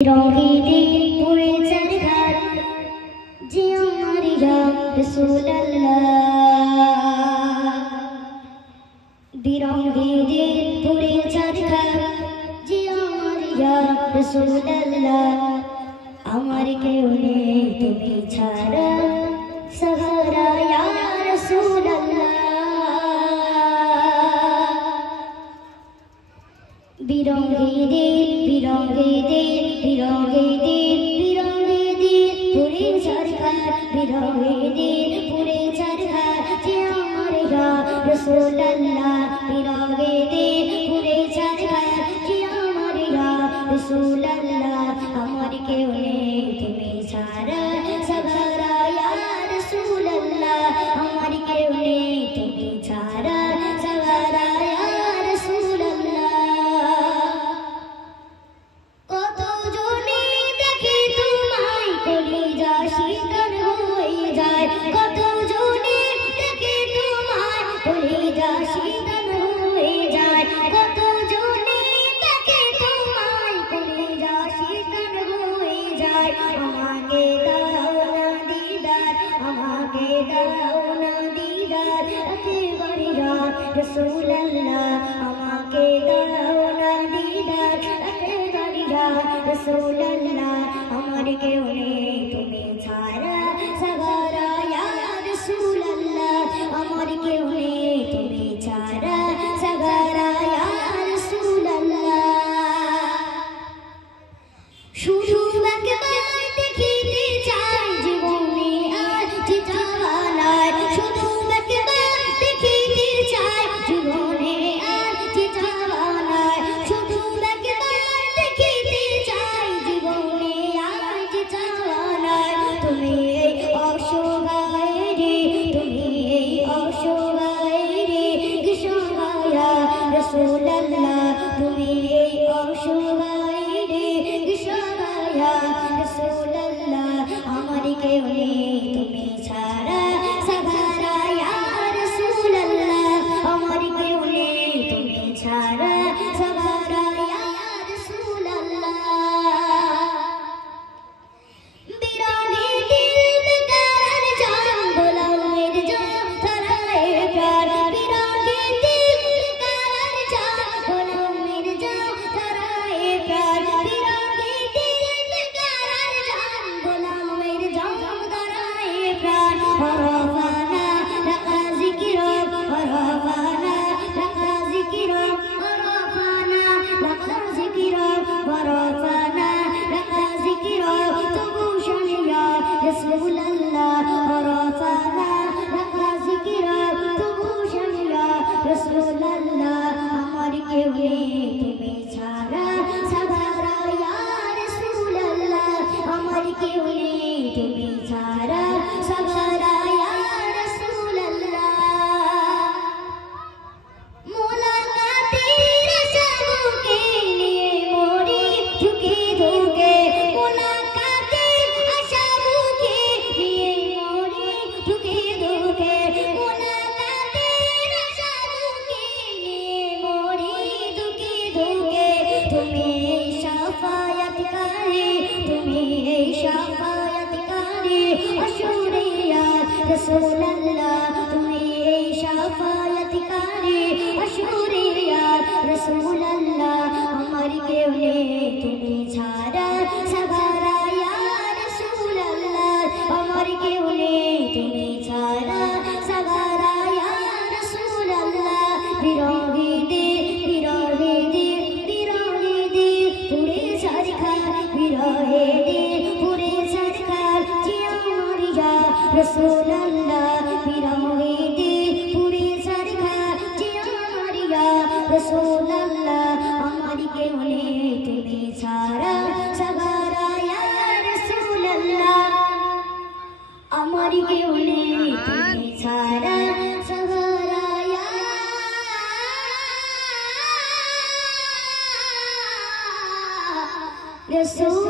Rohidi pure charkar jiya Mariya Rasulallah. Rohidi pure charkar jiya Mariya Rasulallah. Amar keu ne tumi chhara sahara ya Rasulallah. Rohidi pure charkar Rohidi pure charkar jiya Mariya Rasulallah. Rohidi pure charkar jiya Mariya Rasulallah. Amar keu ne tumi chhara sahara ya Rasulallah. Amar keu ne tumi chhara sahara ya Rasulallah. শীতল হয়ে যায় কত জনে দেখে তোমার কলিজা শীতল হয়ে যায় কত জনে দেখে তোমার কলিজা শীতল হয়ে যায় আমাকে দাও না দিদার আমাকে দাও না দিদার একেবারে রাসূলুল্লাহ আমাকে দাও না দিদার একেবারে রাসূলুল্লাহ আমার কেউ নেই তুমি ছাড়া সাহারা ইয়া রাসূলুল্লাহ আমার কেউ নেই তুমি ছাড়া সাহারা ইয়া রাসূলুল্লাহ শুধু একবার দেখিতে চাই জীবনে আর যেটা নাই শুধু একবার দেখিতে চাই জীবনে আর যেটা নাই শুধু একবার দেখিতে চাই জীবনে আর যেটা নাই তুমি এই অসহায় রে তুমি এই অসহায় রে কিশোরা রাসূলুল্লাহ তুমি এই অসহায় রে কিশোরা রাসূলুল্লাহ আমার কেউ নেই তুমি ছাড়া সাহারা ইয়া রাসূলুল্লাহ আমার কেউ নেই তুমি ছাড়া সাহারা ইয়া রাসূলুল্লাহ বিরাগে দিল বেকার জান গোলামের জান ধরায় প্যার বিরাগে দিল বেকার জান গোলামের জান ধরায় প্যার বিরাগে দিল বেকার জান গোলামের জান ধরায় প্যার হরফানা লাকা যিকরব হরফানা লাকা যিকরব হরফানা লাকা যিকরব হরফানা লাকা যিকরব তবু শানিয়া রাসূলুল্লাহ হরফানা লাকা যিকরব তবু শানিয়া রাসূলুল্লাহ আমার কেউ নেই তুমি ছাড়া সাহারা ইয়া রাসূলুল্লাহ আমার কেউ নেই তুমি ছাড়া সাহারা ইয়া রাসূলুল্লাহ মুলাকাতের আশাবুকে নিয়ে মরি ঝুঁকে ঝুঁকে মুলাকাতের আশাবুকে নিয়ে মরি ঝুঁকে ঝুঁকে মুলাকাতের আশাবুকে নিয়ে মরি ঝুঁকে ঝুঁকে তুমি এই শাফায়াতকারী তুমি এই শাফায়াতকারী আশুরিয়া রাসূলুল্লাহ তুমি এই শাফায়াতকারী আশুরিয়া রাসূলুল্লাহ আমার কেউ নেই তুমি ছাড়া সাহারা ইয়া রাসূলুল্লাহ আমার কেউ নেই তুমি ছাড়া সাহারা ইয়া রাসূলুল্লাহ বিরোহিদি পুরে সরকার বিরোহিদি পুরে সরকার জিয়া মারিয়া রাসূলুল্লাহ বিরোহিদি পুরে সরকার জিয়া মারিয়া রাসূলুল্লাহ আমার কেউ নেই তুমি ছাড়া সাহারা ইয়া রাসূলুল্লাহ আমার কেউ নেই তুমি ছাড়া সাহারা ইয়া রাসূলুল্লাহ